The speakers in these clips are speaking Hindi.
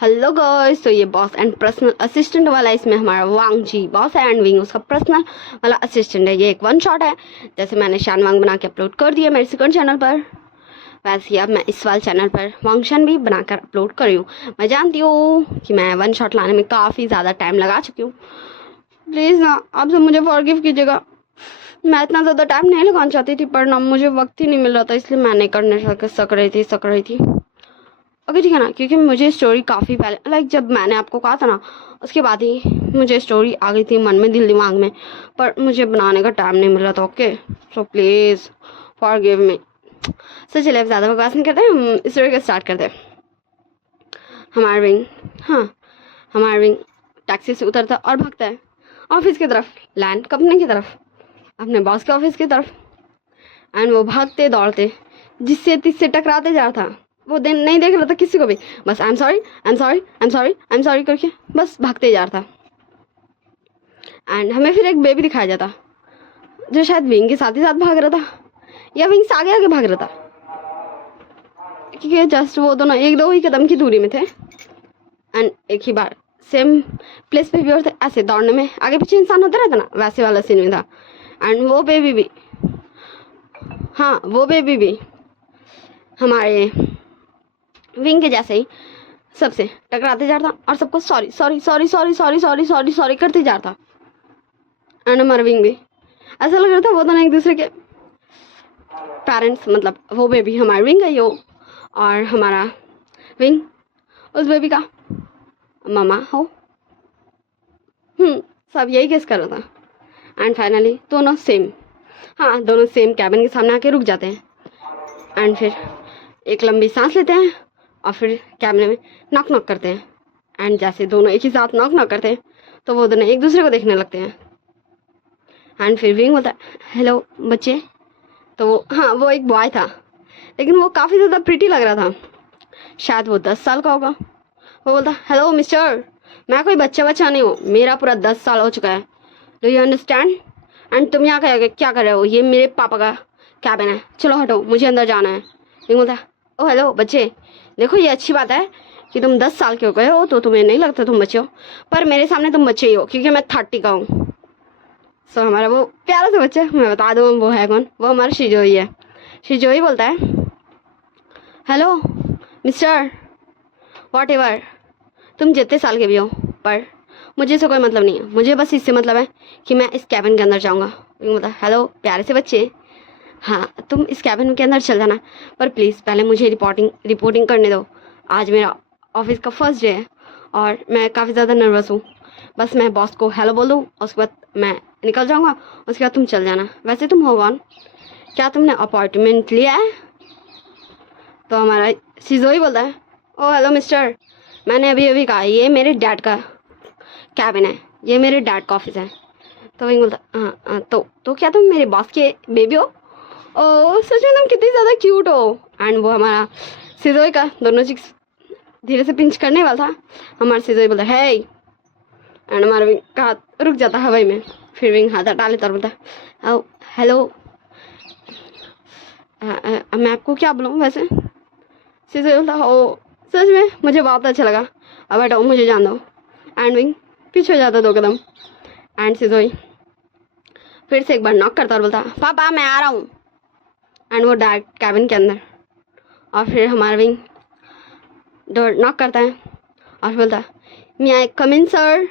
हेलो गाइस, तो ये बॉस एंड पर्सनल असिस्टेंट वाला है। इसमें हमारा वांग जी बॉस है एंड विंग उसका पर्सनल वाला असिस्टेंट है। ये एक वन शॉट है। जैसे मैंने शान वांग बना के अपलोड कर दिया मेरे सेकंड चैनल पर, वैसे ही अब मैं इस वाले चैनल पर वांग शान भी बनाकर अपलोड कर रही हूँ। मैं जानती हूँ कि मैं वन शॉट लाने में काफ़ी ज़्यादा टाइम लगा चुकी हूँ। प्लीज़ ना आप सब मुझे फॉरगिव कीजिएगा। मैं इतना ज़्यादा टाइम नहीं लगाना चाहती थी, पर ना मुझे वक्त ही नहीं मिल रहा था, इसलिए मैं नहीं करने सक रही थी। ओके ठीक है ना, क्योंकि मुझे स्टोरी काफ़ी पहले जब मैंने आपको कहा था ना, उसके बाद ही मुझे स्टोरी आ गई थी मन में, दिल दिमाग में, पर मुझे बनाने का टाइम नहीं मिल रहा था। Okay so please forgive me. So चलिए अब ज़्यादा बकवास नहीं करते, हम स्टोरी को स्टार्ट करते हैं। हमारा विंग हमारा विंग टैक्सी से उतरता और भागता है ऑफिस की तरफ, लैंड कंपनी की तरफ, अपने बॉस के ऑफिस की तरफ। एंड वो भागते दौड़ते जिससे तिससे टकराते जा रहा था। वो दिन नहीं देख रहा था किसी को भी, बस I am sorry I am sorry I am sorry I am sorry करके बस भागते जा रहा था। एंड हमें फिर एक बेबी दिखाया जाता जो शायद विंग के साथ ही साथ भाग रहा था, या विंग से आगे आगे भाग रहा था, क्योंकि जस्ट वो दोनों एक दो ही कदम की दूरी में थे। एंड एक ही बार सेम प्लेस पे भी और थे। ऐसे दौड़ने में आगे पीछे इंसान होता रहता ना, वैसे वाला सीन में था। एंड वो बेबी भी हमारे विंग के जैसे ही सबसे टकराते जा रहा था और सबको sorry sorry sorry sorry sorry sorry sorry sorry करते जा रहा था। एंड हमारा विंग भी ऐसा लग रहा था वो दोनों एक दूसरे के पेरेंट्स, मतलब वो बेबी हमारा विंग है यो, और हमारा विंग उस बेबी का मामा हो। सब यही गेस कर रहा था। एंड फाइनली दोनों सेम कैबिन के सामने आके रुक जाते हैं। एंड फिर एक लंबी सांस लेते हैं और फिर कैमरे में नॉक नॉक करते हैं। एंड जैसे दोनों एक ही साथ नॉक नॉक करते हैं तो वो दोनों एक दूसरे को देखने लगते हैं। एंड फिर विंग बोलता है हेलो बच्चे। तो वो एक बॉय था, लेकिन वो काफ़ी ज़्यादा प्रिटी लग रहा था। शायद वो 10 साल का होगा। वो बोलता हेलो मिस्टर, मैं कोई बच्चा नहीं हूँ, मेरा पूरा 10 साल हो चुका है, डू यू अंडरस्टैंड। एंड तुम यहाँ क्या कर रहे हो, ये मेरे पापा का कैबिन है, चलो हटो मुझे अंदर जाना है। विंग बोलता ओ हेलो बच्चे, देखो ये अच्छी बात है कि तुम 10 साल के हो गए हो तो तुम्हें नहीं लगता तुम बच्चे हो, पर मेरे सामने तुम बच्चे ही हो क्योंकि मैं 30 का हूँ। सो हमारा वो प्यारा सा बच्चा, मैं बता दूँ वो है कौन, वो हमारा शिजोई है। शिजोई बोलता है हेलो मिस्टर वॉट एवर, तुम जितने साल के भी हो, पर मुझे इससे कोई मतलब नहीं है, मुझे बस इससे मतलब है कि मैं इस कैबिन के अंदर जाऊँगा। मतलब हेलो प्यारे से बच्चे, हाँ तुम इस कैबिन के अंदर चल जाना, पर प्लीज़ पहले मुझे रिपोर्टिंग करने दो। आज मेरा ऑफिस का फर्स्ट डे है और मैं काफ़ी ज़्यादा नर्वस हूँ। बस मैं बॉस को हेलो बोल दूँ, उसके बाद मैं निकल जाऊँगा, उसके बाद तुम चल जाना। वैसे तुम हो कौन, क्या तुमने अपॉइंटमेंट लिया है। तो हमारा शिजोई बोलता है ओ हेलो मिस्टर, मैंने अभी अभी कहा ये मेरे डैड का कैबिन है, ये मेरे डैड का ऑफिस है। तो वही बोलता हाँ तो क्या तुम मेरे बॉस के बेबी हो। ओ सच में तुम कितनी ज़्यादा क्यूट हो। एंड वो हमारा सिजोई का दोनों चिक्स धीरे से पिंच करने वाला था। हमारा सिजोई बोलता है एंड हमारा विंग का हाथ रुक जाता हवाई में। फिर विंग हाथ हटा लेता और बोलता ओ हेलो, मैं आपको क्या बोलूँ वैसे। सिजोई बोलता ओ सच में मुझे बहुत अच्छा लगा, अब हटाओ मुझे जान दो। एंड विंग पीछे हो जाता 2 कदम। एंड सिजोई फिर से एक बार नॉक करता और बोलता पापा मैं आ रहा हूँ। एंड वो डायरेक्ट कैबिन के अंदर, और फिर हमारा विंग डोर नॉक करता है और बोलता मैं आई कम इन सर।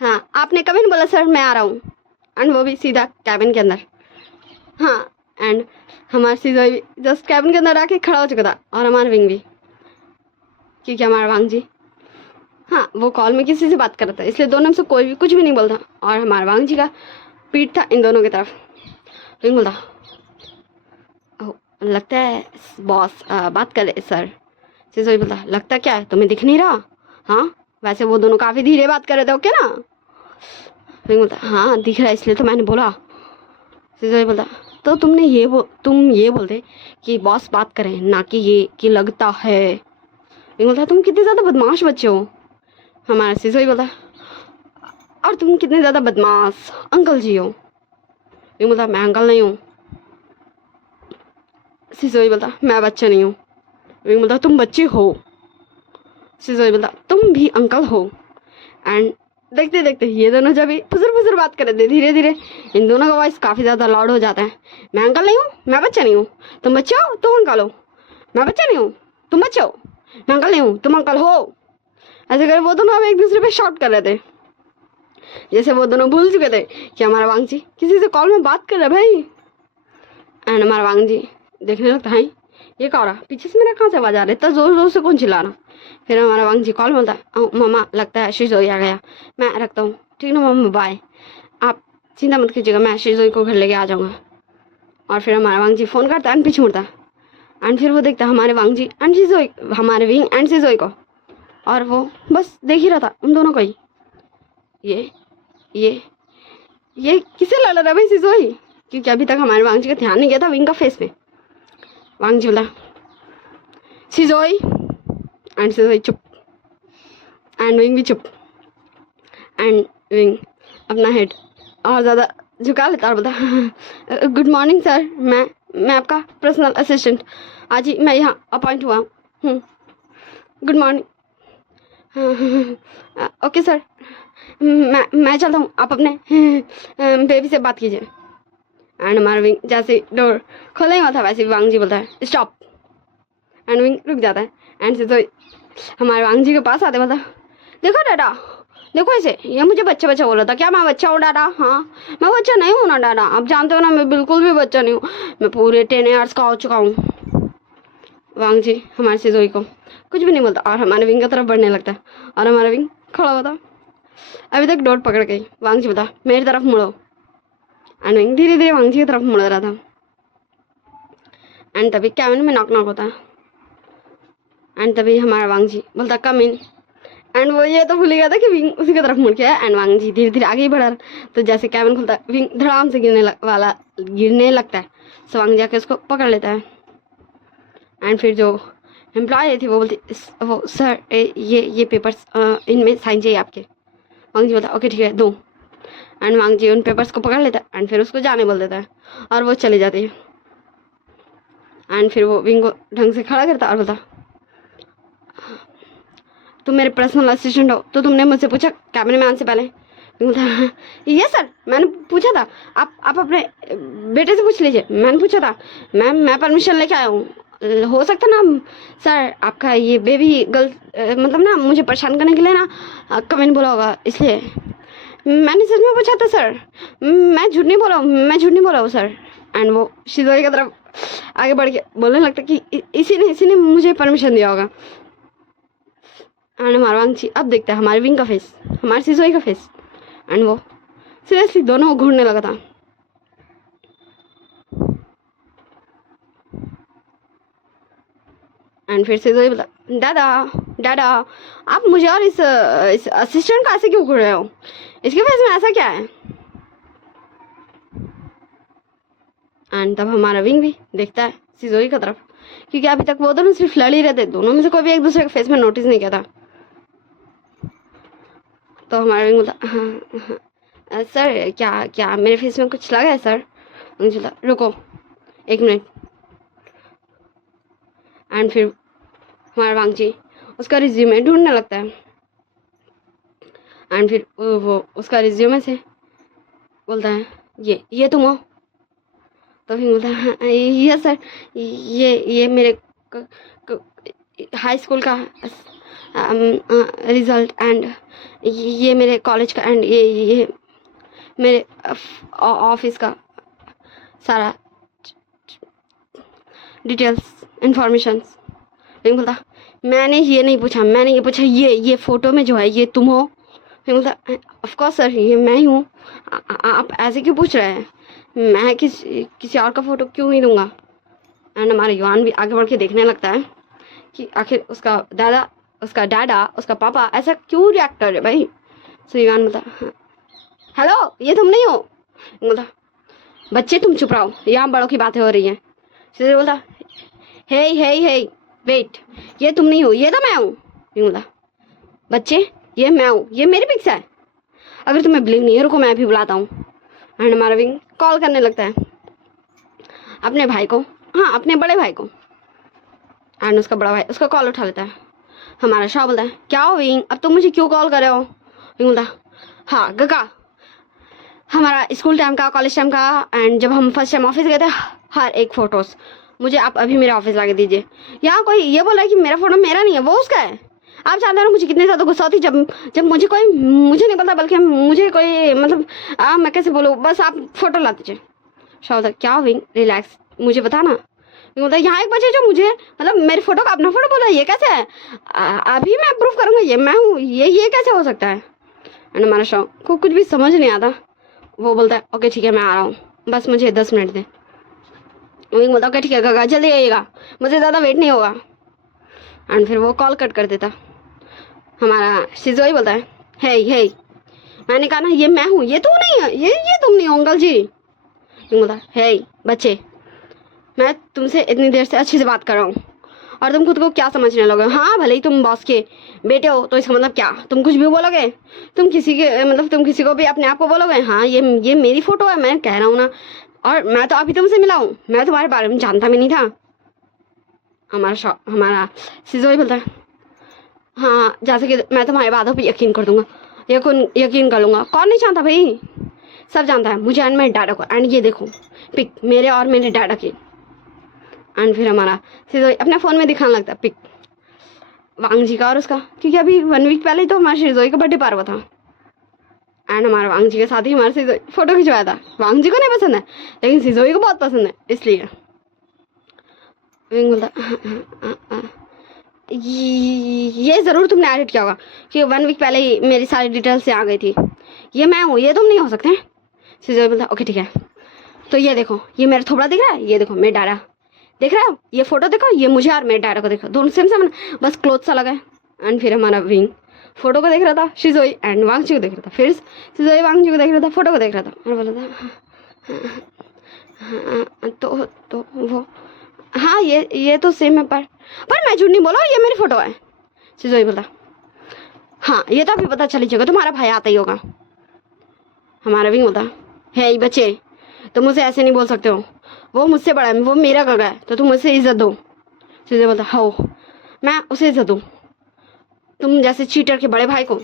हाँ आपने कम इन बोला सर, मैं आ रहा हूँ। एंड वो भी सीधा कैबिन के अंदर। एंड हमारा सीजर भी जस्ट कैबिन के अंदर आके खड़ा हो चुका था, और हमारा विंग भी, क्योंकि हमारा वांग जी वो कॉल में किसी से बात कर रहा था, इसलिए दोनों में से कोई भी कुछ भी नहीं बोलता। और हमारा वांग जी का पीठ था इन दोनों की तरफ। विंग बोलता लगता है बॉस बात कर रहे सर। सिजोई बोलता लगता क्या है, तुम्हें दिख नहीं रहा। हाँ वैसे वो दोनों काफ़ी धीरे बात कर रहे थे, ओके ना। विंग बोलता हाँ दिख रहा है, इसलिए तो मैंने बोला। सिजोई बोलता तो तुम ये बोलते कि बॉस बात करें, ना कि ये कि लगता है। विंग बोलता तुम कितने ज़्यादा बदमाश बच्चे हो। हमारा सिजोई बोलता और तुम कितने ज़्यादा बदमाश अंकल जी हो। विंग बोलता मैं अंकल नहीं हूँ। सिजोई बोलता मैं बच्चा नहीं हूँ। विंग बोलता तुम बच्चे हो। सिजोई बोलता तुम भी अंकल हो। एंड देखते देखते ये दोनों जब भी फुसर फुसर बात कर रहे थे, धीरे धीरे इन दोनों का वॉइस काफ़ी ज़्यादा लाउड हो जाता है। मैं अंकल नहीं हूँ, मैं बच्चा नहीं हूँ, तुम बच्चे हो, तुम अंकल हो। मैं बच्चा नहीं हूँ, तुम बच्चे हो। मैं अंकल नहीं हूँ, तुम अंकल हो। ऐसे कर वो दोनों अब एक दूसरे पे शॉट कर रहे थे, जैसे वो दोनों भूल चुके थे कि हमारा वांगजी किसी से कॉल में बात कर रहा है भाई। एंड हमारा वांगजी देखने लगता है ये क्या हो रहा, पीछे से मेरा कहाँ से आवाज आ रहा है, इतना जोर जोर से कौन चिल्ला रहा। फिर हमारा वांगजी कॉल बोलता है मामा लगता है शिजोई आ गया, मैं रखता हूँ, ठीक ना मामा, बाय, आप चिंता मत कीजिएगा, मैं शिजोई को घर लेके आ जाऊँगा। और फिर हमारा वांगजी फ़ोन करता है एंड पीछे मुड़ता है। एंड फिर वो देखता है हमारे वांगजी एंड शिजोई, हमारे विंग एंड शिजोई को, और वो बस देख ही रहा था उन दोनों को ही। ये किसे लड़ रहा है भाई शिजोई, क्योंकि अभी तक हमारे वांगजी का ध्यान नहीं गया था विंग का फेस में। वांगजी बोला शिजोई, एंड शिजोई चुप, एंड विंग भी चुप। एंड विंग अपना हेड और ज़्यादा झुका लेता और बोलता गुड मॉर्निंग सर, मैं आपका पर्सनल असिस्टेंट, आज ही मैं यहाँ अपॉइंट हुआ हूँ। Good morning. ओके सर, मैं चलता हूँ, आप अपने बेबी से बात कीजिए। एंड हमारा विंग जैसे डोर खोला ही हुआ था वैसे वांगजी बोलता है स्टॉप। एंड विंग रुक जाता है। एंड से तो हमारे वांगजी के पास आते बोलता देखो डाडा, देखो ऐसे ये मुझे बच्चा बच्चा बोला था, क्या मैं बच्चा हूँ डाडा? हाँ मैं बच्चा नहीं हूँ ना डाडा, आप जानते हो ना मैं बिल्कुल भी बच्चा नहीं हूँ, मैं पूरे 10 ईयर्स का हो चुका हूँ। वांगजी हमारे सिजोई को कुछ भी नहीं बोलता और हमारे विंग की तरफ बढ़ने लगता है, और हमारा विंग खड़ा होता अभी तक डोर पकड़ गई। वांगजी बता मेरी तरफ मुड़ो। एंड विंग धीरे धीरे वांगजी की तरफ मुड़ रहा था। एंड तभी कैबिन में नॉक नॉक होता है। एंड तभी हमारा वांगजी बोलता कम इन। एंड वो ये तो भूल गया था कि विंग उसी की तरफ मुड़ के आया। एंड वांगजी धीरे धीरे आगे ही बढ़ा, तो जैसे कैबिन खुलता है विंग धड़ाम से गिरने लगता है। सो वांगजी आके उसको पकड़ लेता है। एंड फिर जो एम्प्लॉय थी वो बोलती वो सर ये पेपर्स इनमें साइन चाहिए आपके। वांगजी बोलता ओके ठीक है दो। एंड वांगजी उन पेपर्स को पकड़ लेता है एंड फिर उसको जाने बोल देता है और वो चली जाती है। एंड फिर वो विंग को ढंग से खड़ा करता और बोलता तुम मेरे पर्सनल असिस्टेंट हो तो तुमने मुझसे पूछा कैबिन में आने से पहले? बोलता ये सर मैंने पूछा था, आप अपने बेटे से पूछ लीजिए, मैंने पूछा था, मैं परमिशन लेके आया हूँ, हो सकता ना सर आपका ये बेबी गर्ल मतलब ना मुझे परेशान करने के लिए ना कम इन बोला होगा, इसलिए मैंने सच में पूछा था सर, मैं झूठ नहीं बोला हूँ सर। एंड वो शिजोई की तरफ आगे बढ़ के बोलने लगता कि इसी ने मुझे परमिशन दिया होगा। एंड हमारा वांगजी अब देखता है हमारे विंग का फेस, हमारे शिजोई का फेस, एंड वो सीरियसली दोनों को घूरने लगा था। एंड फिर शिजोई बोला दादा आप मुझे और इस असिस्टेंट को ऐसे क्यों घूर रहे हो, इसके फेस में ऐसा क्या है? एंड तब हमारा विंग भी देखता है शिजोई की तरफ, क्योंकि अभी तक वो दोनों सिर्फ लड़ ही रहते, दोनों में से कोई भी एक दूसरे के फेस में नोटिस नहीं किया था। तो हमारा विंग बोलता सर क्या मेरे फेस में कुछ लगा है सर? बोला रुको एक मिनट। एंड फिर हमारा वांगजी उसका रिज्यूमे ढूंढने लगता है। एंड फिर वो उसका रिज्यूमे से बोलता है ये तुम हो? तो फिर बोलता है यस सर, ये मेरे हाई स्कूल का रिजल्ट, एंड ये मेरे कॉलेज का, एंड ये मेरे ऑफिस का सारा डिटेल्स इन्फॉर्मेशन। लेकिन बोलता मैंने ये नहीं पूछा, ये फ़ोटो में जो है ये तुम हो? फिर बोलता ऑफ कोर्स सर ये मैं ही हूँ, आप ऐसे क्यों पूछ रहे हैं, मैं किसी और का फ़ोटो क्यों ही दूंगा? एंड हमारा युआन भी आगे बढ़ के देखने लगता है कि आखिर उसका डाडा उसका पापा ऐसा क्यों रिएक्ट कर रहे भाई। सो युआन बोलता हेलो ये तुम नहीं हो? बोलता बच्चे तुम चुप रहो, यहाँ बड़ों की बातें हो रही हैं। सीधे बोलता हे वेट, ये तुम नहीं हो, ये तो मैं हूँ। बोलता बच्चे ये मैं हूँ, ये मेरी पिक्स है, अगर तुम्हें बिलीव नहीं है रुको मैं भी बुलाता हूँ। एंड हमारा विंग कॉल करने लगता है अपने भाई को, हाँ अपने बड़े भाई को। एंड उसका बड़ा भाई उसका कॉल उठा लेता है। हमारा शाह बोलता है क्या हो विंग, अब तुम मुझे क्यों कॉल कर रहे हो? विंग बोलता हाँ गगा, हमारा स्कूल टाइम का, कॉलेज टाइम का, एंड जब हम फर्स्ट टाइम ऑफिस गए थे, हर एक फोटोज मुझे आप अभी मेरे ऑफिस ला के दीजिए। यहाँ कोई ये बोल रहा है कि मेरा फोटो मेरा नहीं है, वो उसका है। आप जानते हो मुझे कितनी ज़्यादा गुस्सा होती जब जब मुझे नहीं पता, बल्कि मुझे कोई मतलब मैं कैसे बोलूँ, बस आप फोटो ला दीजिए। शाह बोलता क्या विंग रिलैक्स, मुझे बता ना। विंग बोलता यहाँ एक बच्चे जो मुझे मतलब मेरे फोटो का अपना फोटो बोला, ये कैसे है? अभी मैं प्रूफ करूँगा ये मैं हूँ, ये कैसे हो सकता है? एंड हमारा शाह को कुछ भी समझ नहीं आता। वो बोलता है ओके ठीक है मैं आ रहा हूँ, बस मुझे 10 मिनट दे। विंग बोलता ओके ठीक है गगा जल्दी आइएगा, मुझे ज़्यादा वेट नहीं होगा। एंड फिर वो कॉल कट कर देता। हमारा शिजोई बोलता है हे मैंने कहा ना ये मैं हूँ, ये तू नहीं है, ये तुम नहीं हो अंकल जी। विंग बोलता हे बच्चे, मैं तुमसे इतनी देर से अच्छे से बात कर रहा हूँ और तुम खुद को क्या समझने लोगे? हाँ भले ही तुम बॉस के बेटे हो तो इसका मतलब क्या, तुम कुछ भी बोलोगे? तुम किसी को भी अपने आप को बोलोगे हाँ ये मेरी फोटो है, मैं कह रहा हूँ ना, और मैं तो अभी तुमसे मिला हूँ, मैं तुम्हारे बारे में जानता भी नहीं था। हमारा सिजोई बोलता है हाँ जैसे कि मैं तुम्हारी बातों पर यकीन कर दूंगा, यकीन कर लूँगा। कौन नहीं जानता भाई, सब जानता है मुझे एंड मेरे डाटा को। एंड ये देखो पिक मेरे और मेरे डाटा की। एंड फिर हमारा सिजोई अपने फ़ोन में दिखाने लगता है पिक वांग जी का और उसका, क्योंकि अभी 1 वीक पहले ही तो हमारे सिजोई का बर्थडे पार हुआ था। एंड हमारा वांग जी के साथ ही हमारे सिजोई फोटो खिंचवाया था। वांग जी को नहीं पसंद है लेकिन सिजोई को बहुत पसंद है, इसलिए विंग बोलता ये ज़रूर तुमने एडिट किया होगा कि 1 वीक पहले ही मेरी सारी डिटेल्स से आ गई थी, ये मैं हूँ, ये तुम नहीं हो सकते। सिजोई बोलता ओके ठीक है, तो ये देखो ये मेरा थोबड़ा दिख रहा है, ये देखो मेरा डाटा देख रहे हो, ये फोटो देखो, ये मुझे और मेरे डाटा को देखो, दोनों सेम बस क्लोथ सा लगा है। एंड फिर हमारा विंग फोटो को देख रहा था, शिजोई एंड वांग जी को देख रहा था, फिर शिजोई वांग जी को देख रहा था, फोटो को देख रहा था और बोला था तो वो हाँ ये तो सेम है, पर मैं झूठ नहीं बोला, ये मेरी फोटो है। शिजोई बोला हाँ ये तो अभी पता चली जगह, तुम्हारा भाई आता ही होगा। हमारा विंग बोलता है बच्चे तुम मुझे ऐसे नहीं बोल सकते हो, वो मुझसे बड़ा है, वो मेरा गगा है, तो तुम मुझसे इज्जत दो। सिजोई बोलता हो मैं उसे इज्जत दूँ, तुम जैसे चीटर के बड़े भाई को।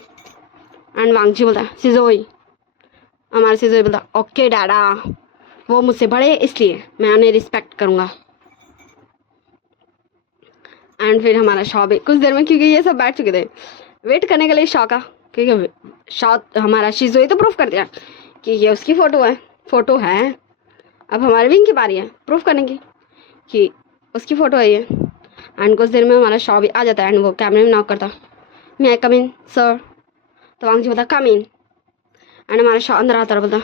एंड वांग जी बोलता सिजोई, हमारे सिजोई बोलता ओके डैडा, वो मुझसे बड़े इसलिए मैं उन्हें रिस्पेक्ट करूँगा। एंड फिर हमारा शॉ भी कुछ देर में, क्योंकि ये सब बैठ चुके थे वेट करने के लिए शॉ का, क्योंकि शॉ हमारा शिजोई तो प्रूफ कर दिया कि ये उसकी फ़ोटो है। अब हमारे विंग की बारी है प्रूफ करने की कि उसकी फ़ोटो है ये। एंड कुछ देर में हमारा शॉ भी आ जाता है एंड वो कैमरे में नॉक करता मैं आई कम इन सर, तो वांग जी बोलता कम इन। एंड हमारा शॉ अंदर आता बोलता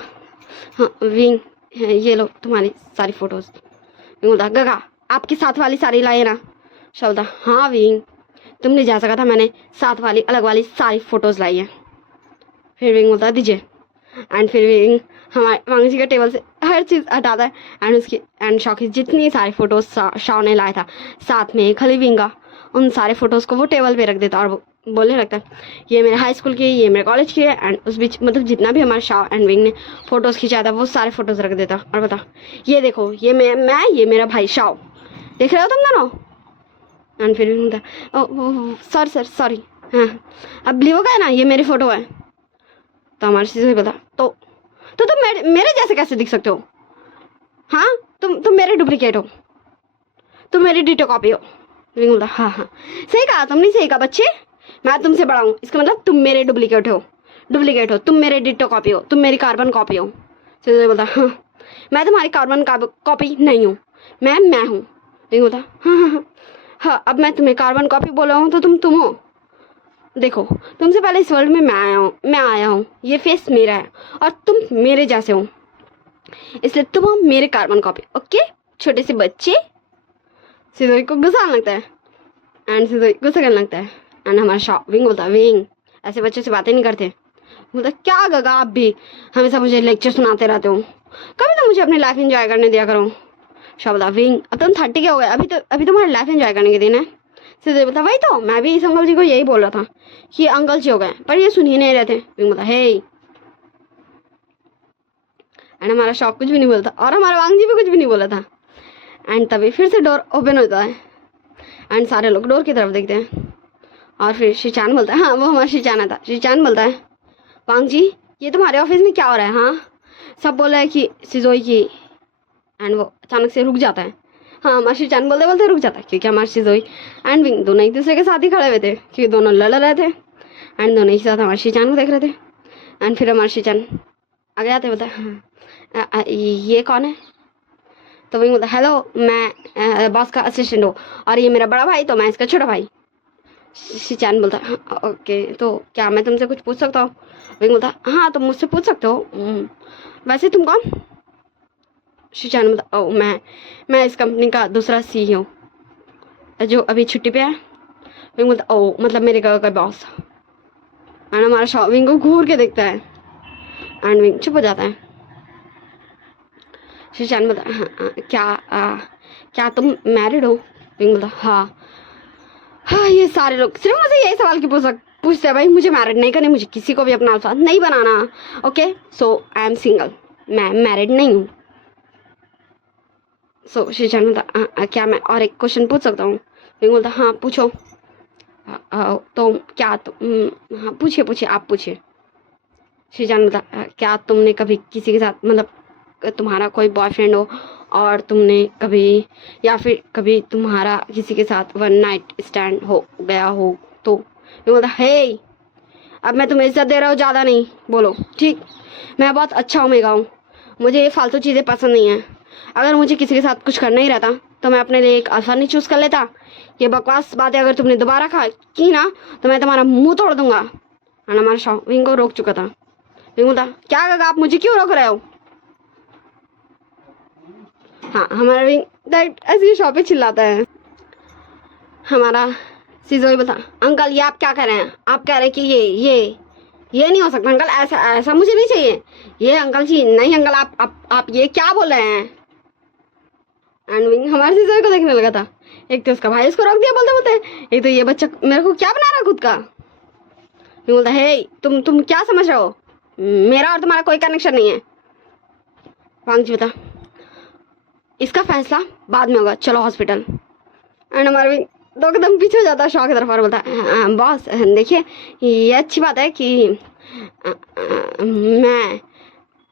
हाँ विंग ये लो तुम्हारी सारी फ़ोटोज़। विंग बोलता गगा आपकी साथ वाली सारी लाए ना? शॉ बोलता हाँ विंग तुमने जैसा कहा था मैंने साथ वाली अलग वाली सारी फ़ोटोज़ लाई है। फिर विंग बोलता दीजिए। एंड फिर विंग हमारे वांग जी के टेबल से हर चीज़ हटाता है एंड शॉ की जितनी सारी फ़ोटोज़ शॉ ने लाया था साथ में खली विंग का, उन सारे फ़ोटोज़ को वो टेबल पे रख देता और वो बोलने लगता है ये मेरे हाई स्कूल की, ये मेरे कॉलेज की है। एंड उस बीच मतलब जितना भी हमारे शॉ एंड विंग ने फ़ोटोज़ खिंचाया था वो सारे फ़ोटोज़ रख देता और बता ये देखो ये मैं ये मेरा भाई शॉ, देख रहे हो तुम दोनों? एंड फिर विंग बोलता सॉरी हाँ अब बिलीव का है ना ये मेरी फ़ोटो है। तो हमारे चीज़ बता तो तुम मेरे जैसे कैसे दिख सकते हो? हाँ तुम मेरे डुप्लीकेट हो, तुम मेरी डिटो कॉपी हो। विंग बोलता हाँ सही कहा तुमने, सही कहा बच्चे, मैं तुमसे बड़ा हूँ, इसका मतलब तुम मेरे डुप्लीकेट हो, तुम मेरे डिटो कॉपी हो, तुम मेरी कार्बन कॉपी हो। तो बोलता हाँ मैं तुम्हारी कार्बन कॉपी नहीं हूँ, मैं हूँ। विंग बोलता हाँ अब मैं तुम्हें कार्बन कॉपी बोल रहा हूँ तो तुम हो। देखो तुमसे पहले इस वर्ल्ड में मैं आया हूँ, ये फेस मेरा है और तुम मेरे जैसे हो, इसलिए तुम हो मेरे कार्बन कॉपी, ओके छोटे से बच्चे। सिजोई को गुस्सा आने लगता है एंड सिजोई गुस्सा करने लगता है। एंड हमारा शॉ विंग बोलता विंग ऐसे बच्चों से बातें नहीं करते। बोलता क्या गगा आप भी हमेशा मुझे लेक्चर सुनाते रहते हो, कभी तो मुझे अपनी लाइफ एंजॉय करने दिया करो। शॉ बोलता विंग अब तुम 30 के हो गए, अभी तुम्हारी लाइफ एंजॉय करने के दिन है। सिजोई बोलता वही तो मैं भी इस अंकल जी को यही बोल रहा था कि अंकल जी हो गए, पर ये सुन ही नहीं रहे थे। विंग बोलता हे एंड हमारा शॉ कुछ भी नहीं बोलता और हमारा वांग जी भी कुछ भी नहीं बोला था। एंड तभी फिर से डोर ओपन होता है एंड सारे लोग डोर की तरफ देखते हैं और फिर शिचान बोलता है, हाँ वो हमारा शिचान था। शिचान बोलता है, वांग जी ये तुम्हारे ऑफिस में क्या हो रहा है? हाँ सब बोल रहे हैं कि सिजोई की। एंड वो अचानक से रुक जाता है। हाँ हमारा शिचान बोलते बोलते रुक जाता है, क्योंकि हमारा सिजोई एंड विंग दोनों एक दूसरे के साथ ही खड़े हुए थे, क्योंकि दोनों लड़ रहे थे एंड दोनों एक साथ हमारे शिचान को देख रहे थे। एंड फिर हमारे शिचान आगे आते बोलता है, हाँ ये कौन है? तो विंग बोलता है, हेलो मैं बॉस का असिस्टेंट हूँ, और ये मेरा बड़ा भाई, तो मैं इसका छोटा भाई। शिचान बोलता है, हाँ, ओके तो क्या मैं तुमसे कुछ पूछ सकता हूँ? विंग बोलता है, हाँ तुम मुझसे पूछ सकते हो। वैसे तुम कौन? शिचान बोलता, ओ मैं इस कंपनी का दूसरा CEO जो अभी छुट्टी पे है। विंग बोलता, ओ मतलब मेरे का बॉस। एंड हमारा विंग को घूर के देखता है एंड विंग चुप हो जाता है। शिचान बोलता, हाँ क्या तुम मैरिड हो? विंग बोलता, हाँ ये सारे लोग सिर्फ मुझे यही सवाल क्यों पूछते हैं भाई? मुझे मैरिड नहीं करनी, मुझे किसी को भी अपना साथ नहीं बनाना। Okay so I am single, मैं मैरिड नहीं हूँ। सो शिचान बोलता, क्या मैं और एक क्वेश्चन पूछ सकता हूँ? विंग बोलता, हाँ पूछो। तो क्या हाँ पूछिए आप पूछिए। शिचान बोलता, क्या तुमने कभी किसी के साथ मतलब तुम्हारा कोई बॉयफ्रेंड हो और तुमने कभी या फिर कभी तुम्हारा किसी के साथ वन नाइट स्टैंड हो गया हो? तो मैं बोलता, हे अब मैं तुम्हें इज्जत दे रहा हूँ, ज़्यादा नहीं बोलो ठीक? मैं बहुत अच्छा ओमेगा हूँ, मुझे ये फालतू चीज़ें पसंद नहीं है। अगर मुझे किसी के साथ कुछ करना ही रहता तो मैं अपने लिए एक अल्फा नहीं चूज़ कर लेता। ये बकवास बातें अगर तुमने दोबारा की ना तो मैं तुम्हारा मुंह तोड़ दूंगा। और हमारा विंग को रोक चुका था। विंग बोलता, क्या काका आप मुझे क्यों रोक रहे हो? हाँ हमारा विंग ऐसी शॉप पे चिल्लाता है। हमारा सिजोई बोलता, अंकल ये आप क्या कर रहे हैं? आप कह रहे हैं कि ये नहीं हो सकता अंकल, ऐसा मुझे नहीं चाहिए। ये अंकल जी नहीं अंकल, आप ये क्या बोल रहे हैं? एंड विंग हमारे सिजोई को देखने लगा था। एक तो उसका भाई उसको रोक दिया बोलते बोलते, एक तो ये बच्चा मेरे को क्या बना रहा खुद का। विंग बोलता, हे तुम क्या समझ रहे हो? मेरा और तुम्हारा कोई कनेक्शन नहीं है। वांग जी बता, इसका फैसला बाद में होगा, चलो हॉस्पिटल। एंड हमारा भी दो कदम पीछे हो जाता है शॉक की तरफ और बोलता है, बॉस देखिए ये अच्छी बात है कि मैं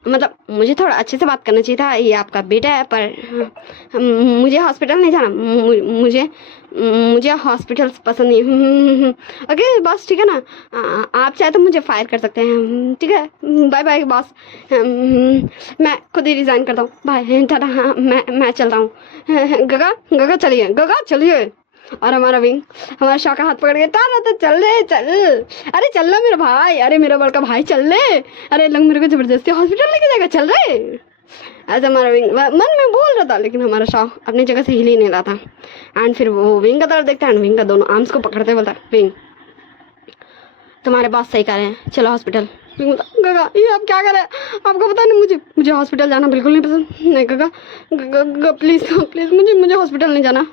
मतलब मुझे थोड़ा अच्छे से बात करना चाहिए था, ये आपका बेटा है, पर मुझे हॉस्पिटल नहीं जाना, मुझे हॉस्पिटल पसंद नहीं। ओके बॉस ठीक है ना, आप चाहे तो मुझे फायर कर सकते हैं, ठीक है बाय बाय बॉस, मैं खुद ही रिज़ाइन करता हूँ, बाय टाटा। हाँ मैं चलता हूँ। गगा चलिए। और हमारा विंग हमारा शॉ का हाथ पकड़ के तारा तो चल अरे चल ना मेरा भाई, अरे मेरा बड़का भाई चल ले, अरे लोग मेरे को जबरदस्ती हॉस्पिटल लेके जाएगा, चल रहे। ऐसा हमारा विंग मन में बोल रहा था, लेकिन हमारा शॉ अपनी जगह से हिल ही नहीं रहा था। एंड फिर वो विंग का तरफ देखता है, विंग का दोनों आर्म्स को पकड़ते बोलता, विंग तुम्हारे बॉस सही कह रहे हैं, चलो हॉस्पिटल। विंग बोलता, गगा ये आप क्या कर रहे हैं? आपको पता नहीं मुझे हॉस्पिटल जाना बिल्कुल नहीं पसंद। नहीं गगा प्लीज़ मुझे हॉस्पिटल नहीं जाना।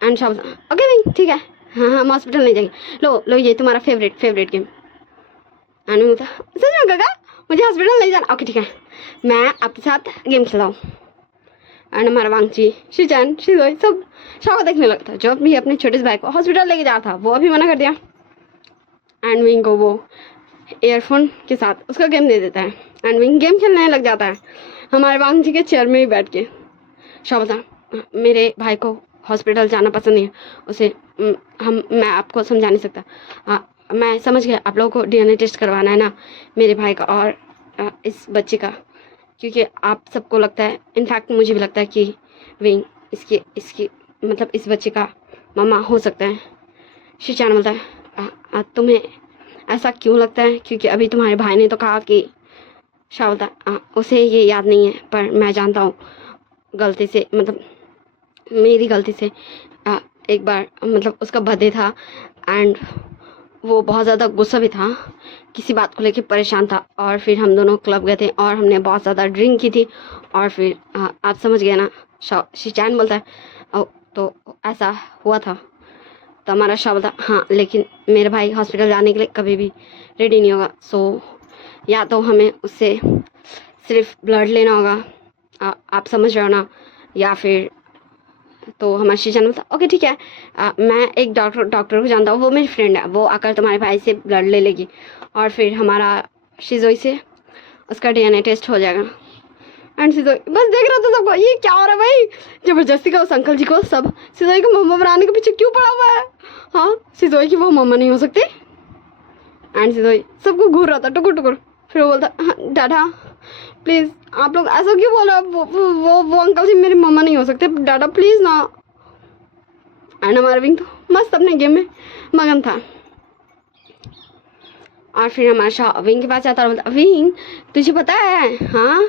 एंड शाह ओके विंग ठीक है, हाँ हम हॉस्पिटल नहीं जाएंगे, लो ये तुम्हारा फेवरेट गेम। एंड बोलता, सच में गगा मुझे हॉस्पिटल नहीं जाना? ओके ठीक है मैं आपके साथ गेम खेलाऊँ। एंड हमारा वांगची शिचान शिजोई सब शाह को देखने लगता है, जो भी अपने छोटे से भाई को हॉस्पिटल लेके जा था वो अभी मना कर दिया। एंड विंग को वो ईयरफोन के साथ उसका गेम दे देता है एंड विंग गेम खेलने लग जाता है हमारे वांगची के चेयर में ही बैठ के। शाह बोलता, मेरे भाई को हॉस्पिटल जाना पसंद नहीं है, उसे मैं आपको समझा नहीं सकता। मैं समझ गया आप लोगों को DNA टेस्ट करवाना है ना मेरे भाई का और इस बच्चे का, क्योंकि आप सबको लगता है, इनफैक्ट मुझे भी लगता है कि विंग इसकी मतलब इस बच्चे का मामा हो सकता है। शिचान बोलता है, तुम्हें ऐसा क्यों लगता है? क्योंकि अभी तुम्हारे भाई ने तो कहा कि। शाह बोलता, उसे ये याद नहीं है, पर मैं जानता हूँ गलती से मतलब मेरी गलती से एक बार मतलब उसका बर्थडे था एंड वो बहुत ज़्यादा गुस्सा भी था, किसी बात को लेके परेशान था, और फिर हम दोनों क्लब गए थे और हमने बहुत ज़्यादा ड्रिंक की थी, और फिर आप समझ गए ना। शिचान बोलता है, तो ऐसा हुआ था। तो हमारा शाह बोलता, हाँ लेकिन मेरे भाई हॉस्पिटल जाने के लिए कभी भी रेडी नहीं होगा, सो या तो हमें उससे सिर्फ ब्लड लेना होगा, आप समझ रहे हो ना, या फिर तो हमारा शीजान बोलता ओके ठीक है, मैं एक डॉक्टर को जानता हूँ, वो मेरी फ्रेंड है, वो आकर तुम्हारे भाई से ब्लड ले लेगी और फिर हमारा शिजोई से उसका DNA टेस्ट हो जाएगा। एंड शिजोई बस देख रहा था सबको, ये क्या हो रहा है भाई, जबरदस्ती का उस अंकल जी को सब शिजोई को मम्मा बनाने के पीछे क्यों पड़ा हुआ है। हाँ, शिजोई की वो मम्मा नहीं हो सकती। एंड शिजोई सबको घूर रहा था टुकुर टुकुर। फिर वो बोलता हाँ डाडा प्लीज़ आप लोग ऐसा क्यों बोल रहे हो, वो अंकल जी मेरी मम्मा नहीं हो सकते, डाडा प्लीज़ ना। एंड हमारा विंग तो मस्त अपने गेम में मगन था। और फिर हमारा शाह विंग के पास आता है और बोलता विंग तुझे पता है हाँ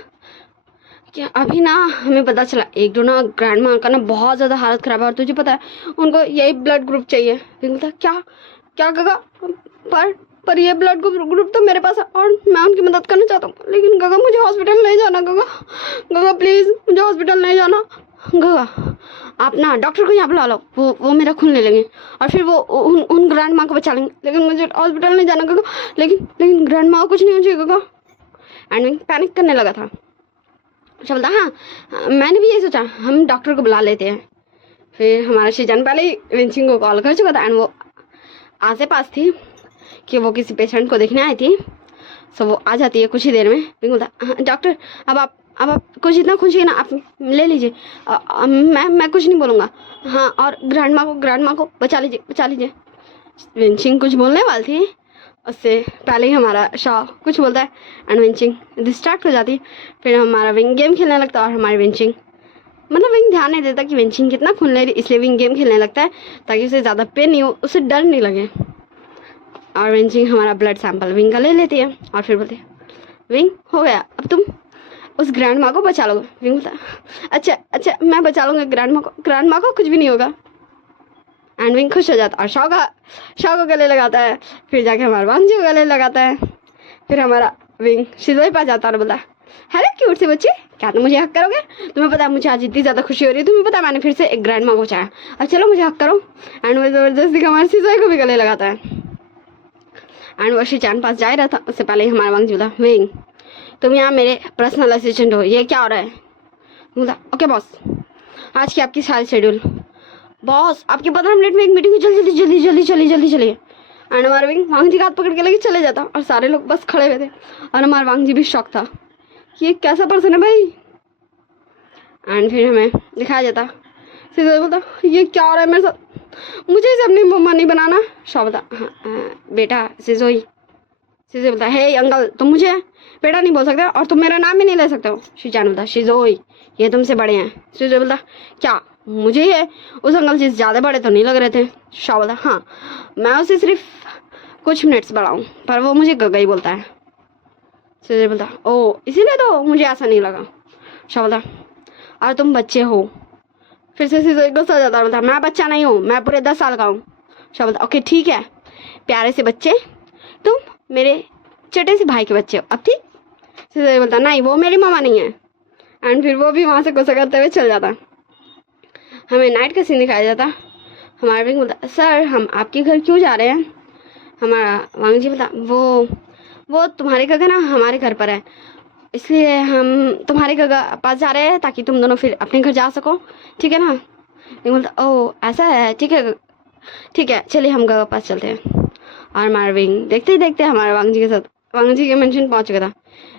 क्या अभी ना हमें पता चला एक दो ना ग्रैंड माँ का ना बहुत ज़्यादा हालत ख़राब है और तुझे पता है उनको यही ब्लड ग्रुप चाहिए। विंग बोलता क्या क्या गगा, पर ये ब्लड ग्रुप तो मेरे पास है और मैं उनकी मदद करना चाहता हूँ, लेकिन गगा मुझे हॉस्पिटल नहीं जाना, गगा प्लीज़ मुझे हॉस्पिटल नहीं जाना। गगा आप ना डॉक्टर को यहाँ बुला लो, वो मेरा खून ले लेंगे और फिर वो उन ग्रैंड माँ को बचा लेंगे, लेकिन मुझे हॉस्पिटल नहीं जाना गगा, लेकिन ग्रैंड माँ को कुछ नहीं हो जाएगा गगा। एंड पैनिक करने लगा था। अच्छा बोलता हाँ मैंने भी यही सोचा हम डॉक्टर को बुला लेते हैं। फिर हमारा शीजान पहले ही विंचिंग को कॉल कर चुका था एंड वो आसे पास थी कि वो किसी पेशेंट को देखने आई थी, सो वो आ जाती है कुछ ही देर में। विंग बोलता हाँ डॉक्टर अब आप कुछ इतना खुशी है ना आप ले लीजिए, मैं कुछ नहीं बोलूँगा, हाँ और ग्रैंड माँ को बचा लीजिए। विंचिंग कुछ बोलने वाली थी, उससे पहले ही हमारा शाह कुछ बोलता है एंड विंचिंग डिस्ट्रैक्ट हो जाती है। फिर हमारा विंग गेम खेलने लगता है और हमारी विंचिंग विंग ध्यान नहीं देता कि विंचिंग कितना खून ले रही, इसलिए विंग गेम खेलने लगता है ताकि उसे ज़्यादा पेन नहीं हो, उसे डर नहीं लगे। और विंचिंग हमारा ब्लड सैंपल विंग का ले लेती है और फिर बोलती है विंग हो गया अब तुम उस ग्रैंड माँ को बचा लोगे। विंग बोलता अच्छा मैं बचा लूँगा ग्रैंड माँ को कुछ भी नहीं होगा। एंड विंग खुश हो जाता और शाह को गले लगाता है, फिर जाके हमारा वांगजी को गले लगाता है। फिर हमारा विंग शिजोई पास जाता है और बोलता है हेलो क्यूट से बच्चे क्या तुम मुझे हक करोगे, तुम्हें पता है मुझे आज इतनी ज़्यादा खुशी हो रही है, तुम्हें पता है मैंने फिर से एक ग्रैंड माँ को बचाया, अब चलो मुझे हक करो। एंड वो ज़बरदस्ती हमारे शिजोई को भी गले लगाता है। एंड वो शीजान पास जा रहा था उससे पहले ही हमारा वांगजी बोला विंग तुम यहाँ मेरे पर्सनल असिस्टेंट हो, ये क्या हो रहा है। बोला ओके बॉस आज की आपकी सारी शेड्यूल, बॉस आपके 15 मिनट में एक मीटिंग है, जल्दी चलिए। एंड हमारा विंग वांगजी का हाथ पकड़ के लेके चले जाता और सारे लोग बस खड़े हुए थे और हमारा वांगजी भी शॉक था कि ये कैसा पर्सन है भाई। एंड फिर हमें दिखाया जाता सीधे बोलता ये क्या हो रहा है मेरे साथ, मुझे इसे अपनी मम्मा नहीं बनाना। शाह बोलता हाँ बेटा शिजोई बोलता हे अंकल तुम मुझे बेटा नहीं बोल सकते और तुम मेरा नाम भी नहीं ले सकते हो। शीजान बोलता शिजोई ये तुमसे बड़े हैं। शिजोई बोलता क्या मुझे ये उस अंकल जी ज़्यादा बड़े तो नहीं लग रहे थे। शाह बोलता हाँ मैं उसे सिर्फ कुछ मिनट्स बड़ा हूँ पर वो मुझे गगा ही बोलता है। शिजोई बोलता ओ इसीलिए तो मुझे ऐसा नहीं लगा। शाह बोलता और तुम बच्चे हो। फिर से शिजोई गुस्सा हो जाता बोलता मैं बच्चा नहीं हूँ, मैं पूरे 10 साल का हूँ। शाह बोलता ओके ठीक है प्यारे से बच्चे तुम मेरे छोटे से भाई के बच्चे हो अब ठीक। शिजोई बोलता नहीं वो मेरी मामा नहीं है। एंड फिर वो भी वहाँ से गुस्सा करते हुए चल जाता। हमें नाइट का सीन दिखाया जाता। हमारा विंग बोलता सर हम आपके घर क्यों जा रहे हैं। हमारा वांगजी बोलता वो तुम्हारे गगा ना हमारे घर पर है, इसलिए हम तुम्हारे गगा पास जा रहे हैं ताकि तुम दोनों फिर अपने घर जा सको, ठीक है ना। विंग बोलता ओ ऐसा है ठीक है चलिए हम गगा पास चलते हैं। और हमारा विंग देखते ही देखते हमारे वांगजी के साथ वांगजी के मेंशन पहुंच गया था।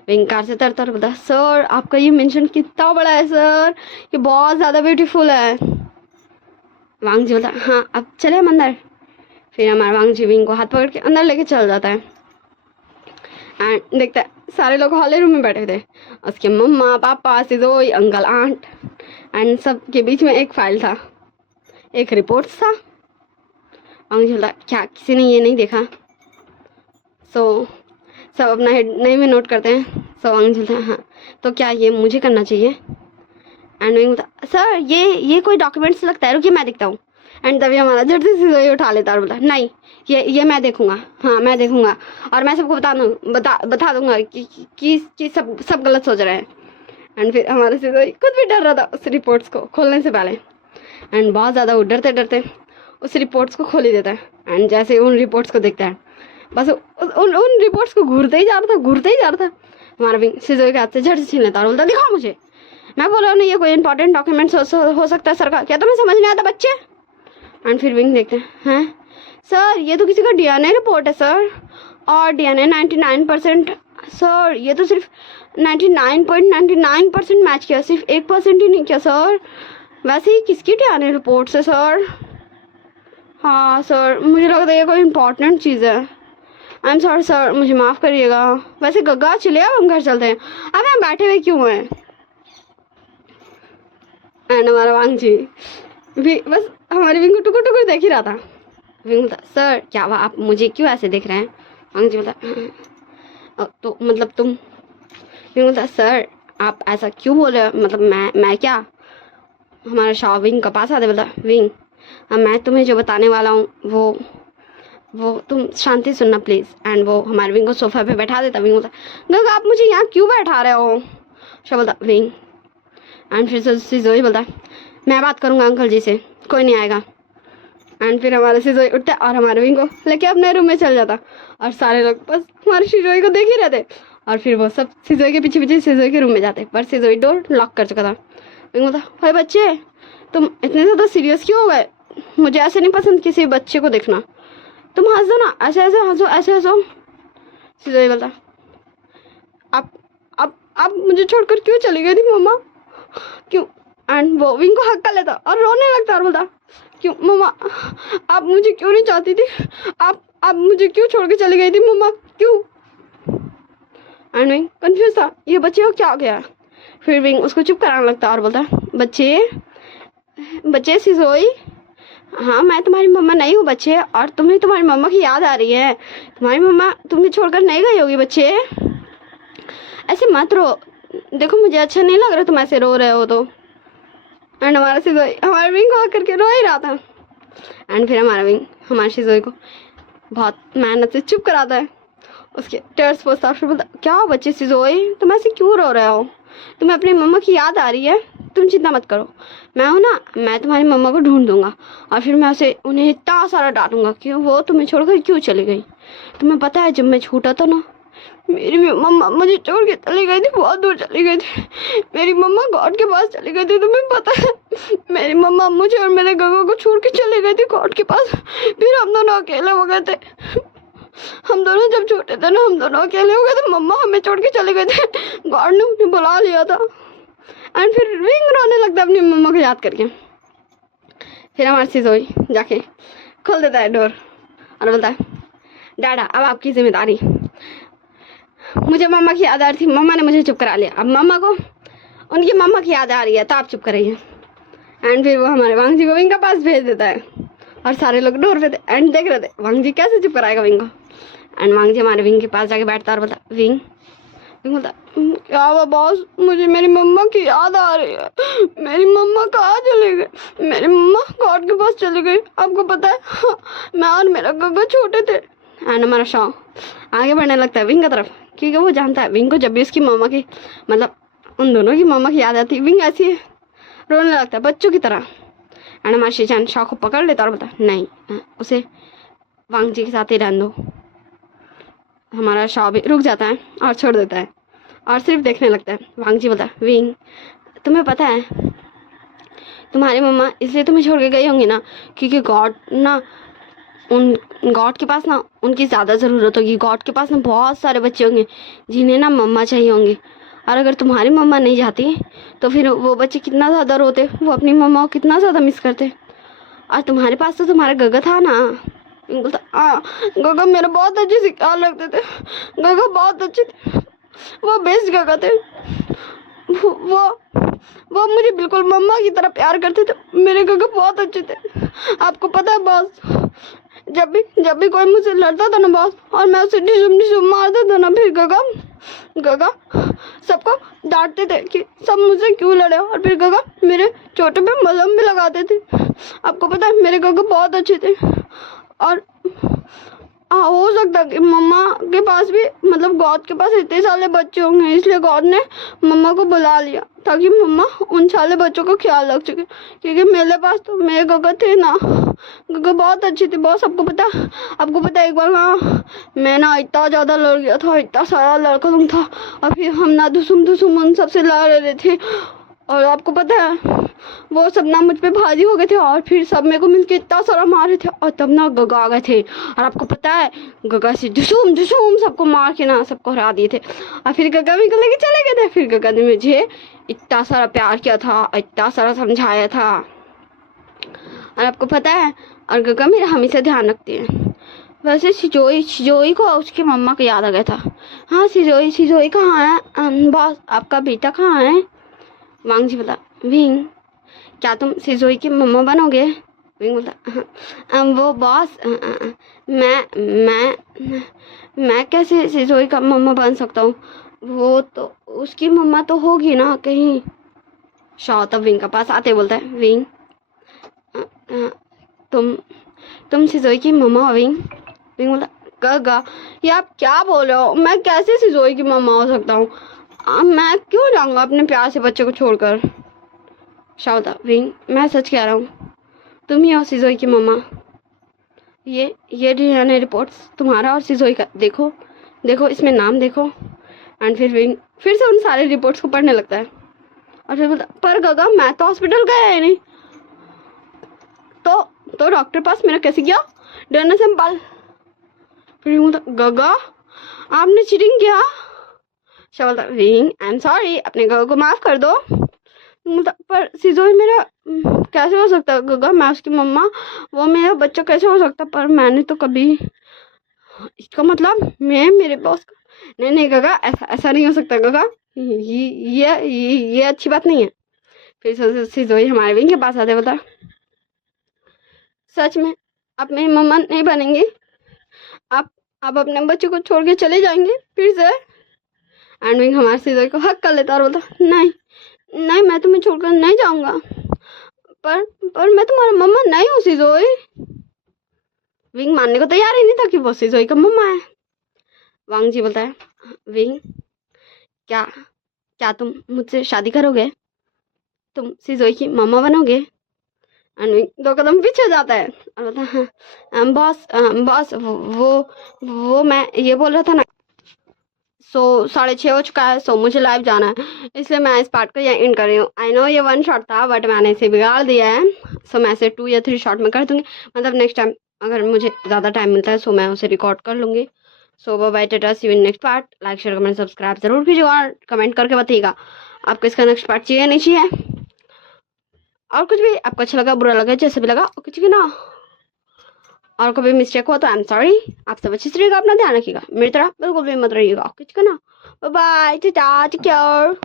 विंग कार से तर बोलता सर आपका ये मेंशन कितना बड़ा है सर, ये बहुत ज़्यादा ब्यूटीफुल है। वांगजी बोलता हाँ अब चले हम अंदर। फिर हमारा वांगजी विंग को हाथ पकड़ के अंदर लेके चल जाता है। एंड देखता है सारे लोग हॉल रूम में बैठे थे, उसके मम्मा पापा शिजोई अंकल आंट एंड सब के बीच में एक फाइल था, एक रिपोर्ट था। वांगजी बोलता क्या किसी ने ये नहीं देखा। सब अपना हेड नहीं में नोट करते हैं। वांगजी बोलता हाँ तो क्या ये मुझे करना चाहिए। एंड विंग बोलता सर ये कोई डॉक्यूमेंट्स लगता है, रुकिए मैं देखता हूँ। एंड तभी हमारा झट से शिजोई उठा लेता और बोलता नहीं ये मैं देखूंगा, हाँ मैं देखूंगा और मैं सबको बता दूंगा कि सब गलत सोच रहे हैं। एंड फिर हमारा शिजोई खुद भी डर रहा था उस रिपोर्ट्स को खोलने से पहले। एंड बहुत ज़्यादा वो डरते उस रिपोर्ट्स को खोल ही देता है। एंड जैसे उन रिपोर्ट्स को देखता है बस उन रिपोर्ट्स को घूरते ही जा रहा था। हमारा विंग शिजोई के हाथ से झट से छीन लेता और बोलता दिखाओ मुझे। मैं बोल रहा हूँ ना ये कोई इंपॉर्टेंट डॉक्यूमेंट्स हो सकता है सर का, क्या तुम्हें समझ नहीं आता बच्चे? एंड फिर विंग देखते हैं सर ये तो किसी का डीएनए रिपोर्ट है सर, और डीएनए 99%, सर ये तो सिर्फ 99.99% मैच किया, सिर्फ 1% ही नहीं किया सर। वैसे ही किसकी डीएनए रिपोर्ट से सर? हाँ सर मुझे लगता है ये कोई इम्पोर्टेंट चीज़ है। आई एम सॉरी सर, मुझे माफ़ करिएगा। वैसे गग्गा चलिए अब हम घर चलते हैं, अब हम बैठे हुए क्यों हैं? एंड हमारा वांग जी भी बस हमारे विंग को टुकुर टुकुर देख ही रहा था। विंग बोलता सर क्या हुआ, आप मुझे क्यों ऐसे देख रहे हैं? वांग जी बोलता तो मतलब तुम? विंग बोलता सर आप ऐसा क्यों बोल रहे हो, मतलब मैं क्या? हमारा शाह विंग का पास आते बोलता विंग मैं तुम्हें जो बताने वाला हूँ वो तुम शांति सुनना प्लीज़। एंड वो हमारे विंग को सोफा पे बैठा देता। विंग बोलता गग आप मुझे यहाँ क्यों बैठा रहे हो? शाह बोलता विंग। एंड फिर सिजोई बोलता मैं बात करूँगा अंकल जी से, कोई नहीं आएगा। एंड फिर हमारा सिजोई उठता और हमारे विंग को लेके अपने रूम में चल जाता, और सारे लोग बस हमारे सिजोई को देख ही रहते। और फिर वो सब सिजोई के पीछे पीछे सिजोई के रूम में जाते, पर सिजोई डोर लॉक कर चुका था। विंग बोलता भाई बच्चे तुम इतने ज़्यादा सीरियस क्यों हो गए? मुझे ऐसे नहीं पसंद किसी बच्चे को देखना, तुम हंस दो ना, ऐसे ऐसे हंसो, ऐसे हंसो। सिजोई बोलता आप मुझे छोड़कर क्यों चली गई थी मम्मा, क्यों? एंड वो विंग को हक कर लेता और रोने लगता और बोलता क्यों मम्मा, आप मुझे क्यों नहीं चाहती थी? आप मुझे क्यों छोड़ के चली गई थी मम्मा, क्यों? एंड विंग कंफ्यूज था, ये बच्चे को क्या हो गया? फिर विंग उसको चुप कराने लगता और बोलता बच्चे सिजोई हाँ मैं तुम्हारी मम्मा नहीं हूँ बच्चे, और तुम्हें तुम्हारी मम्मा की याद आ रही है, तुम्हारी मम्मा तुम्हें छोड़कर नहीं गई होगी बच्चे, ऐसे मत रो, देखो मुझे अच्छा नहीं लग रहा तुम ऐसे रो रहे हो तो। एंड हमारा सिजोई हमारे विंग को हक करके रो ही रहा था। एंड फिर हमारा विंग हमारे सिजोई को बहुत मेहनत से चुप कराता है, उसके टेयर्स पोछता, फिर बोलता क्या हो बच्चे सिजोई तुम ऐसे क्यों रो रहे हो, तुम्हें अपनी मम्मा की याद आ रही है, तुम चिंता मत करो, मैं हूँ ना, मैं तुम्हारी मम्मा को ढूंढ दूंगा, और फिर मैं उन्हें इतना सारा डांटूंगा कि वो तुम्हें छोड़कर क्यों चली गई। तुम्हें पता है जब मैं छूटा था ना, मेरी मम्मा मुझे छोड़ के चली गई थी, बहुत दूर चली गई थी, मेरी मम्मा गॉड के पास चली गई थी, तुम्हें पता है मेरी मम्मा मुझे और मेरे गगो को छोड़ के चली गई थी गॉड के पास, फिर हम दोनों अकेले हो गए थे, हम दोनों जब छोटे थे ना हम दोनों अकेले हो गए थे, मम्मा हमें छोड़ के चले गए थे, गॉड ने उन्हें बुला लिया था। एंड फिर विंग रोने लगता है अपनी मम्मा को याद करके। फिर हमारे सिजोई जाके खोल देता है डोर और बोलता है डाडा अब आपकी जिम्मेदारी, मुझे मम्मा की याद आ रही थी, मम्मा ने मुझे चुप करा लिया, अब मम्मा को उनकी मम्मा की याद आ रही है तो आप चुप करिए। एंड फिर वो हमारे वांग जी को विंग के पास भेज देता है, और सारे लोग डोर पे थे एंड देख रहे थे वांग जी कैसे चुप कराएगा विंग को। एंड वांग जी हमारे विंग के पास जाके बैठता और बोलता विंग बोलता क्या हुआ बॉस, मुझे मेरी मम्मा की याद आ रही है, मेरी मम्मा कहाँ चली गई, मेरी मम्मा गॉड के पास चली गई, आपको पता है हाँ, मैं और मेरा गग्गा छोटे थे। एंड हमारा शाह आगे बढ़ने लगता है विंग की तरफ, क्योंकि वो जानता है विंग को जब भी उसकी मम्मा की मतलब उन दोनों की मम्मा की याद आती है विंग ऐसी है रोने लगता है बच्चों की तरह। एंड हमारा शीचान शाह को पकड़ लेता और बोलता नहीं उसे वांग जी के साथ ही रहने दो। हमारा शाह भी रुक जाता है और छोड़ देता है और सिर्फ देखने लगता है। वांग जी बोलता है विंग तुम्हें पता है तुम्हारी मम्मा इसलिए तुम्हें छोड़ के गई होंगी ना क्योंकि गॉड ना गॉड के पास ना उनकी ज़्यादा ज़रूरत होगी, गॉड के पास ना बहुत सारे बच्चे होंगे जिन्हें ना मम्मा चाहिए होंगी, और अगर तुम्हारी मम्मा नहीं जाती तो फिर वो बच्चे कितना ज़्यादा रोते, वो अपनी मम्मा को कितना ज़्यादा मिस करते, और तुम्हारे पास तो तुम्हारा गगा था ना। बोलता हाँ गगा मेरा बहुत अच्छे से ख्याल रखते थे, गगा बहुत अच्छे थे, वो बेस्ट गगा थे, वो मुझे बिल्कुल मम्मा की तरह प्यार करते थे, मेरे गगा बहुत अच्छे थे। आपको पता है बॉस जब भी कोई मुझसे लड़ता था ना बॉस और मैं उसे डिशुम मारता था ना, फिर गगा सबको डांटते थे कि सब मुझसे क्यों लड़े, और फिर गगा मेरे चोटे पे मलहम भी लगाते थे। आपको पता है मेरे गगा बहुत अच्छे थे, और हो सकता है कि मम्मा के पास भी मतलब गॉड के पास इतने सारे बच्चे होंगे, इसलिए गॉड ने मम्मा को बुला लिया ताकि मम्मा उन सारे बच्चों का ख्याल रख सके, क्योंकि मेरे पास तो मेरे गगा थे ना, गगा बहुत अच्छे थे बॉस। आपको पता एक बार मैं ना इतना ज़्यादा लड़ गया था, इतना सारा लड़का था, और फिर हम ना दुसुम उन सबसे लड़ रहे थे, और आपको पता है वो सब ना मुझ पे भारी हो गए थे और फिर सब मेरे को मिलके इतना सारा मार रहे थे और तब ना गगा आ गए थे और आपको पता है गगा से झुसूम झुसूम सबको मार के ना सबको हरा दिए थे और फिर गगा भी लेके चले गए थे। फिर गगा ने मुझे इतना सारा प्यार किया था, इतना सारा समझाया था और आपको पता है और गगा मेरा हमेशा ध्यान रखती है। वैसे सिजोई को उसकी मम्मा को याद आ गया था। हाँ सिजोई कहाँ है बॉस, आपका बेटा कहाँ है? वांग जी बोला विंग क्या तुम सिजोई की मम्मा बनोगे? विंग बोला वो बॉस मैं कैसे सिजोई का मम्मा बन सकता हूँ? वो तो उसकी मम्मा तो होगी ना कहीं। शॉ तब विंग के पास आते बोलता है विंग तुम सिजोई की मम्मा हो विंग? विंग बोला गगा ये आप क्या बोल रहे हो, मैं कैसे सिजोई की मम्मा हो सकता हूँ? मैं क्यों जाऊँगा अपने प्यार से बच्चे को छोड़कर? शाउदा विंग मैं सच कह रहा हूँ, तुम ही हो सिजोई की मम्मा। ये डीएनए रिपोर्ट्स तुम्हारा और सिजोई का देखो इसमें नाम देखो। एंड फिर विंग फिर से उन सारे रिपोर्ट्स को पढ़ने लगता है और फिर बोलता पर गगा मैं तो हॉस्पिटल गया है नहीं। तो डॉक्टर पास मेरा कैसे गया? डरने से बाल। फिर बोलता गगा आपने चीटिंग किया। बोलता विंग आई एम सॉरी, अपने गगा को माफ कर दो। पर सिजोई मेरा कैसे हो सकता है गगा, मैं उसकी मम्मा, वो मेरा बच्चा कैसे हो सकता? पर मैंने तो कभी, इसका मतलब मैं मेरे बॉस का नहीं गगा ऐसा नहीं हो सकता गगा, ये अच्छी बात नहीं है। फिर सिजोई हमारे विंग के पास आते बता सच में आप मेरी मम्मा नहीं बनेंगे? आप अपने बच्चे को छोड़ के चले जाएंगे फिर से? एंड विंग हमारे सिजोई को हक कर लेता और बोलता नहीं मैं तुम्हें छोड़कर नहीं जाऊंगा। पर मैं तुम्हारा मम्मा नहीं हूँ सिजोई। विंग मानने को तैयार ही नहीं था कि वो सिजोई का मम्मा है। वांग जी बोलता है विंग क्या तुम मुझसे शादी करोगे? तुम सिजोई की मम्मा बनोगे? एंड विंग 2 कदम पीछे जाता है और बोलता है बॉस वो मैं ये बोल रहा था ना। 6:30 हो चुका है, मुझे लाइव जाना है, इसलिए मैं इस पार्ट को यहाँ एंड कर रही हूँ। आई नो ये 1 शॉट था बट मैंने इसे बिगाड़ दिया है, मैं इसे 2 या 3 शॉट में कर दूंगी। मतलब नेक्स्ट टाइम अगर मुझे ज़्यादा टाइम मिलता है मैं उसे रिकॉर्ड कर लूँगी। Bye bye tata, see you in next part. Like share comment subscribe जरूर कीजिएगा और कमेंट करके बताइएगा आपको इसका नेक्स्ट पार्ट चाहिए नहीं चाहिए, और कुछ भी आपको अच्छा लगा बुरा लगा जैसे भी लगा कुछ भी ना, और कभी मिस्टेक हो तो आई एम सॉरी। आप सब अच्छे से रहिएगा, अपना ध्यान रखिएगा, मेरी तरह बिल्कुल भी मत रहिएगा, कुछ करना। Bye bye tata take care.